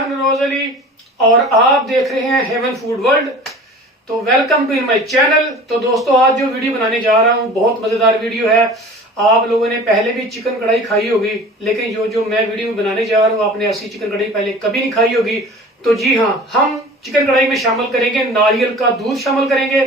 हूं नरोज अली और आप देख रहे हैं हेवन फूड वर्ल्ड। तो welcome to in my channel. तो दोस्तों आज जो वीडियो बनाने जा रहा हूं बहुत मजेदार वीडियो है। आप लोगों ने पहले भी चिकन कढ़ाई खाई होगी, लेकिन जो मैं वीडियो बनाने जा रहा हूं आपने ऐसी चिकन कढ़ाई पहले कभी नहीं खाई होगी। तो जी हाँ, हम चिकन कढ़ाई में शामिल करेंगे नारियल का दूध शामिल करेंगे।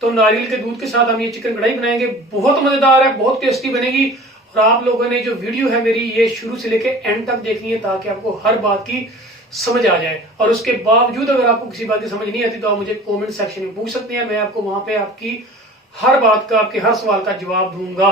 तो नारियल के दूध के साथ हम ये चिकन कढ़ाई बनाएंगे। बहुत मजेदार है, बहुत टेस्टी बनेगी। और आप लोगों ने जो वीडियो है मेरी ये शुरू से लेके एंड तक देखनी है ताकि आपको हर बात की समझ आ जाए। और उसके बावजूद अगर आपको किसी बात की समझ नहीं आती तो आप मुझे कमेंट सेक्शन में पूछ सकते हैं, मैं आपको वहां पे आपकी हर बात का, आपके हर सवाल का जवाब दूंगा।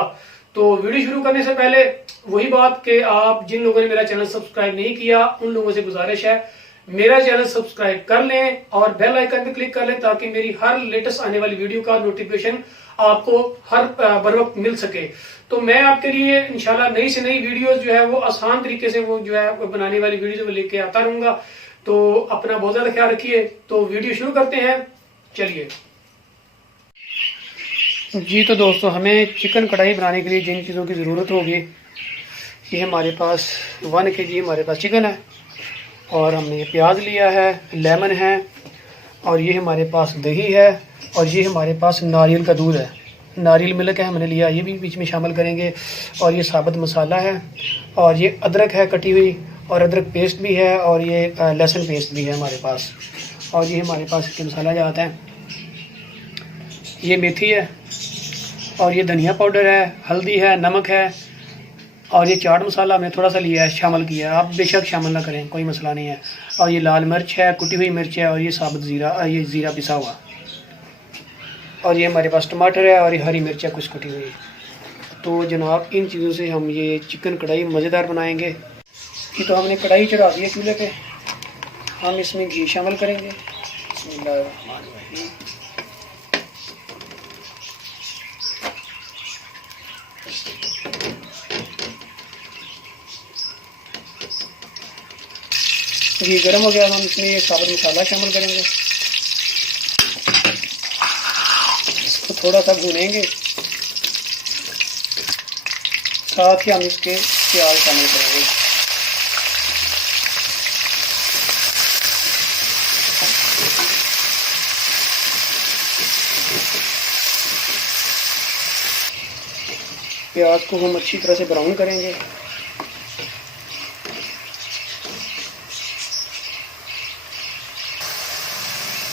तो वीडियो शुरू करने से पहले वही बात कि आप जिन लोगों ने मेरा चैनल सब्सक्राइब नहीं किया उन लोगों से गुजारिश है मेरा चैनल सब्सक्राइब कर लें और बेल आइकन पे क्लिक कर लें ताकि मेरी हर लेटेस्ट आने वाली वीडियो का नोटिफिकेशन आपको हर बर वक्त मिल सके। तो मैं आपके लिए इंशाल्लाह नई से नई वीडियोस जो है वो आसान तरीके से वो जो है बनाने वाली वीडियो में लेके आता रहूंगा। तो अपना बहुत ज्यादा ख्याल रखिए। तो वीडियो शुरू करते हैं, चलिए जी। तो दोस्तों हमें चिकन कढ़ाई बनाने के लिए जिन चीज़ों की ज़रूरत होगी, ये हमारे पास 1 kg हमारे पास चिकन है और हमने ये प्याज लिया है, लेमन है और ये हमारे पास दही है और ये हमारे पास नारियल का दूध है, नारियल मिल्क है हमने लिया, ये भी बीच में शामिल करेंगे। और ये साबुत मसाला है और ये अदरक है कटी हुई और अदरक पेस्ट भी है और ये लहसुन पेस्ट भी है हमारे पास। और ये हमारे पास इसके मसाला जाते हैं, ये मेथी है और ये धनिया पाउडर है, हल्दी है, नमक है और ये चाट मसाला हमने थोड़ा सा लिया है, शामिल किया है। आप बेशक शामिल ना करें, कोई मसला नहीं है। और ये लाल मिर्च है, कुटी हुई मिर्च है और ये साबुत ज़ीरा, ये ज़ीरा पिसा हुआ। और ये हमारे पास टमाटर है और ये हरी मिर्च है कुछ कुटी हुई। तो जनाब इन चीज़ों से हम ये चिकन कढ़ाई मज़ेदार बनाएंगे। कि तो हमने कढ़ाई चढ़ा दी है चूल्हे पे, हम इसमें घी शामिल करेंगे। बिस्मिल्लाहिर्रहमानिर्रहीम। घी गर्म हो गया, हम इसमें ये साबुत मसाला शामिल करेंगे, इसको थोड़ा सा भूनेंगे। साथ ही हम इसके प्याज शामिल करेंगे। प्याज को हम अच्छी तरह से ब्राउन करेंगे।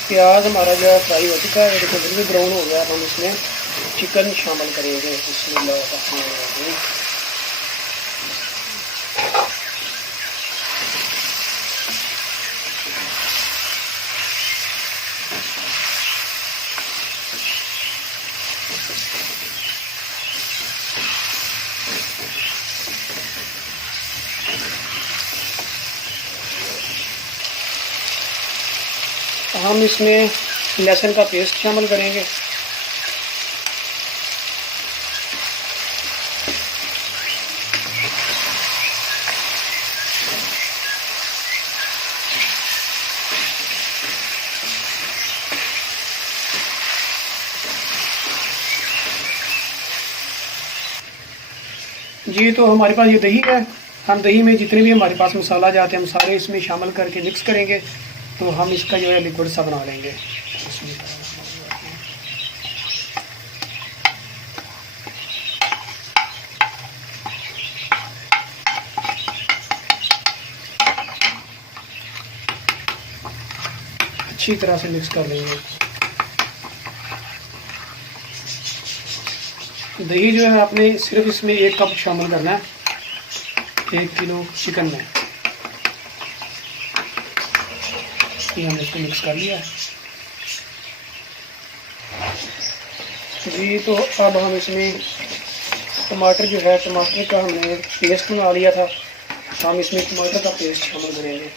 प्याज हमारा जो है फ्राई हो चुका है, देखो बिल्कुल ब्राउन हो गया। हम इसमें चिकन शामिल करेंगे। बिस्मिल्लाहिर्रहमानिर्रहीम। हम इसमें लहसुन का पेस्ट शामिल करेंगे। जी तो हमारे पास ये दही है, हम दही में जितने भी हमारे पास मसाला जाते हैं हम सारे इसमें शामिल करके मिक्स करेंगे। तो हम इसका जो है लिक्विड सा बना लेंगे। अच्छी तरह से मिक्स कर लेंगे। दही जो है आपने सिर्फ इसमें 1 कप शामिल करना है 1 किलो चिकन में। ये हमने इसको मिक्स कर लिया जी। तो अब हम इसमें टमाटर जो है, टमाटर का हमने पेस्ट बना लिया था, हम इसमें टमाटर का पेस्ट शामिल करेंगे।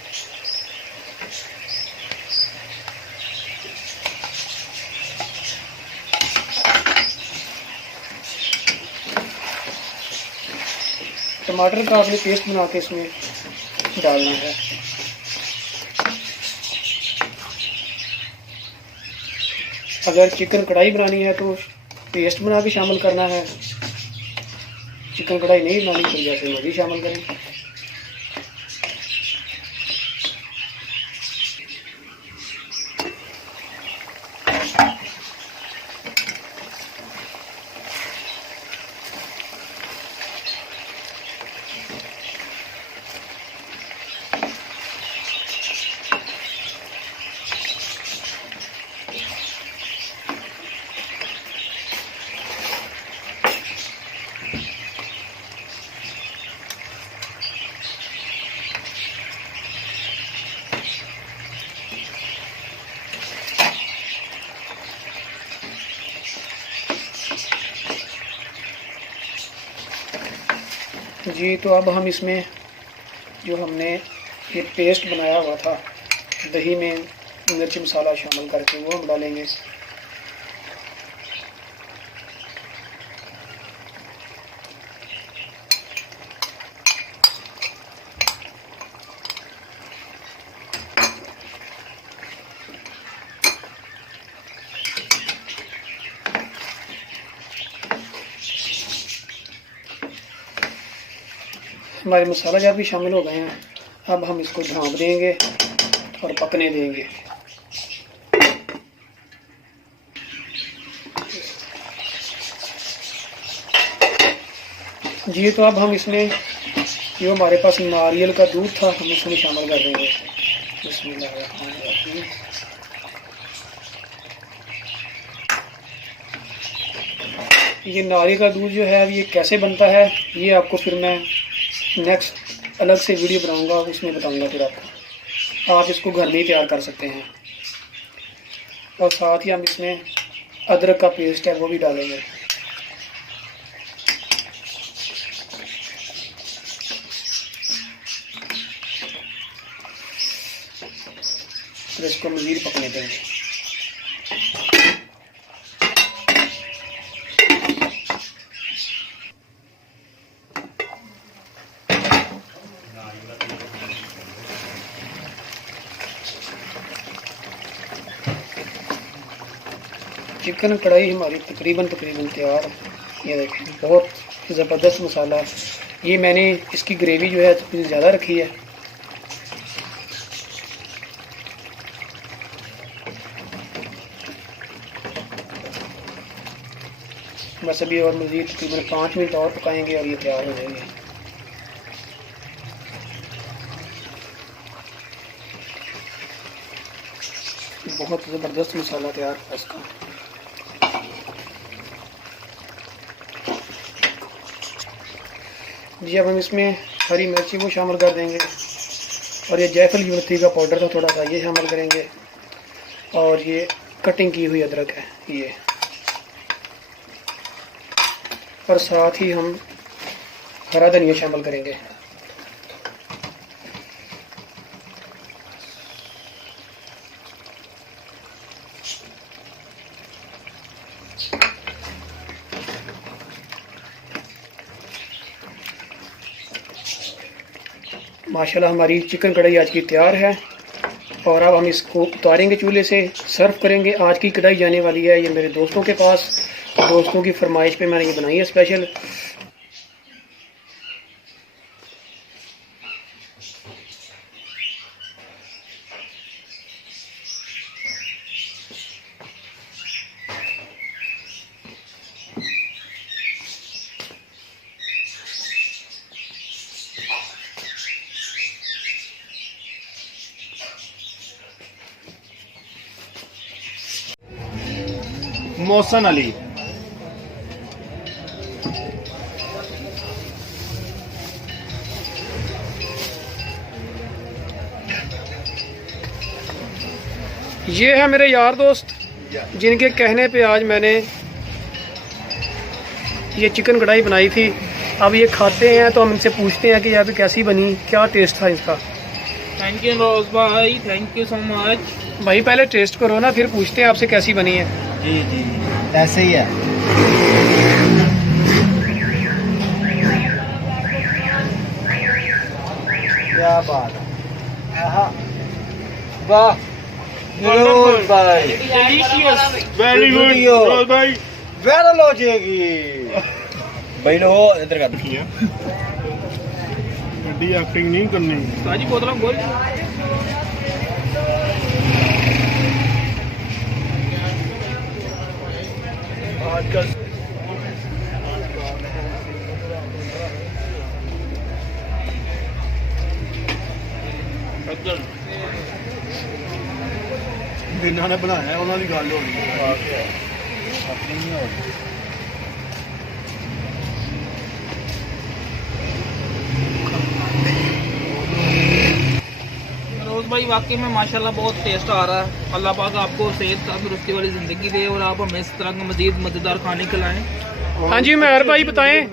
टमाटर का आपने पेस्ट बना के इसमें डालना है। अगर चिकन कढ़ाई बनानी है तो पेस्ट बना के शामिल करना है, चिकन कढ़ाई नहीं बनानी तो जैसे मर्जी शामिल करें। जी तो अब हम इसमें जो हमने ये पेस्ट बनाया हुआ था दही में मिर्च मसाला शामिल करके वो हम डालेंगे। हमारे मसाला जार भी शामिल हो गए हैं। अब हम इसको ढाँप देंगे और पकने देंगे। जी तो अब हम इसमें जो हमारे पास नारियल का दूध था हम इसमें शामिल कर देंगे। बिस्मिल्लाहिर्रहमानिर्रहीम। ये नारियल का दूध जो है अब ये कैसे बनता है ये आपको फिर मैं नेक्स्ट अलग से वीडियो बनाऊंगा, उसमें बताऊंगा फिर आपको। आप इसको घर में ही तैयार कर सकते हैं। और साथ ही हम इसमें अदरक का पेस्ट है वो भी डालेंगे। फिर इसको मज़ीद पकने देंगे। चिकन कढ़ाई हमारी तकरीबन तैयार। ये देखें बहुत ज़बरदस्त मसाला। ये मैंने इसकी ग्रेवी जो है थोड़ी ज़्यादा रखी है। बस अभी और मज़ीद तकरीबन 5 मिनट और पकाएंगे और ये तैयार हो जाएगी। बहुत ज़बरदस्त मसाला तैयार है इसका। जी अब हम इसमें हरी मिर्ची वो शामिल कर देंगे और ये जायफल यूनती का पाउडर था थोड़ा सा ये शामिल करेंगे। और ये कटिंग की हुई अदरक है ये। और साथ ही हम हरा धनिया शामिल करेंगे। माशाल्लाह हमारी चिकन कढ़ाई आज की तैयार है। और अब हम इसको उतारेंगे चूल्हे से, सर्व करेंगे। आज की कढ़ाई जाने वाली है ये मेरे दोस्तों के पास। दोस्तों की फरमाइश पे मैंने ये बनाई है स्पेशल। मोहसन अली। ये है मेरे यार दोस्त जिनके कहने पे आज मैंने ये चिकन कढ़ाई बनाई थी। अब ये खाते हैं तो हम इनसे पूछते हैं कि यहाँ पे कैसी बनी, क्या टेस्ट था इसका। थैंक यू रोज भाई, थैंक यू सो मच। भाई पहले टेस्ट करो ना, फिर पूछते हैं आपसे कैसी बनी है। जी जी ऐसे ही है। क्या बात है, वाह रोज भाई, वेरी गुड रोज भाई, वायरल हो जाएगी भाई। लो इधर कर दिया, बड़ी एक्टिंग नहीं करनी। साजी बोतल बोल आजकल जिन्होंने बनाया उन्होंने गल होनी है। रोज भाई वाकई में माशाल्लाह बहुत टेस्ट आ रहा है। अल्लाह पाक आपको सेहत तंदुरुस्ती वाली ज़िंदगी दे और आप हमें इस तरह के मज़ीद मज़ेदार खाने खिलाएं। हाँ जी मेहर भाई बताएं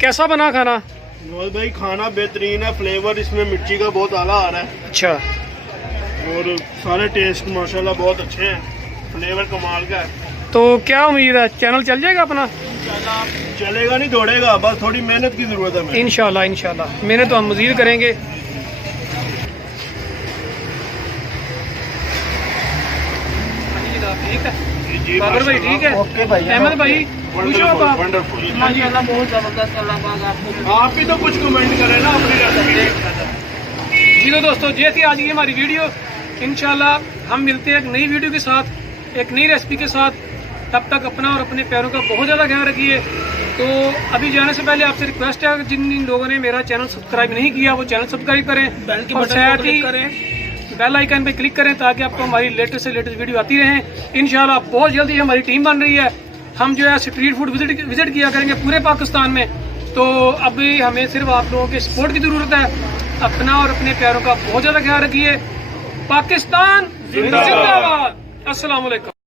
कैसा बना खाना। नवाज भाई खाना बेहतरीन है, फ्लेवर इसमें मिर्ची का बहुत आला आ रहा है अच्छा, और सारे टेस्ट माशाल्लाह बहुत अच्छे हैं, फ्लेवर कमाल का है। तो क्या उम्मीद है चैनल चल जाएगा अपना? चलेगा नहीं दौड़ेगा, बस थोड़ी मेहनत की जरूरत है हमें। इंशाल्लाह इंशाल्लाह मेहनत तो हम मजीद करेंगे। ठीक है जी बाबर भाई, ठीक है ओके भाई। अहमद भाई, खुश हो आप? वंडरफुल। माशाल्लाह बहुत जबरदस्त, अल्लाह पाक आपको। आप भी तो कुछ कमेंट करें ना अपनी रेसिपी। जी तो दोस्तों, ये थी आज की हमारी वीडियो। इंशाल्लाह हम मिलते हैं एक नई वीडियो के साथ, एक नई रेसिपी के साथ। तब तक अपना और अपने प्यारों का बहुत ज़्यादा ख्याल रखिए। तो अभी जाने से पहले आपसे रिक्वेस्ट है, जिन जिन लोगों ने मेरा चैनल सब्सक्राइब नहीं किया वो चैनल सब्सक्राइब करें, बेल के और बटन को साथ ही क्लिक करें, बेल आइकन पे क्लिक करें ताकि आपको हमारी लेटेस्ट से लेटेस्ट वीडियो आती रहें। इंशाल्लाह बहुत जल्दी हमारी टीम बन रही है, हम जो है स्ट्रीट फूड विजिट किया करेंगे पूरे पाकिस्तान में। तो अभी हमें सिर्फ आप लोगों के सपोर्ट की ज़रूरत है। अपना और अपने प्यारों का बहुत ज़्यादा ख्याल रखिए। पाकिस्तान जिंदाबाद। अस्सलाम वालेकुम।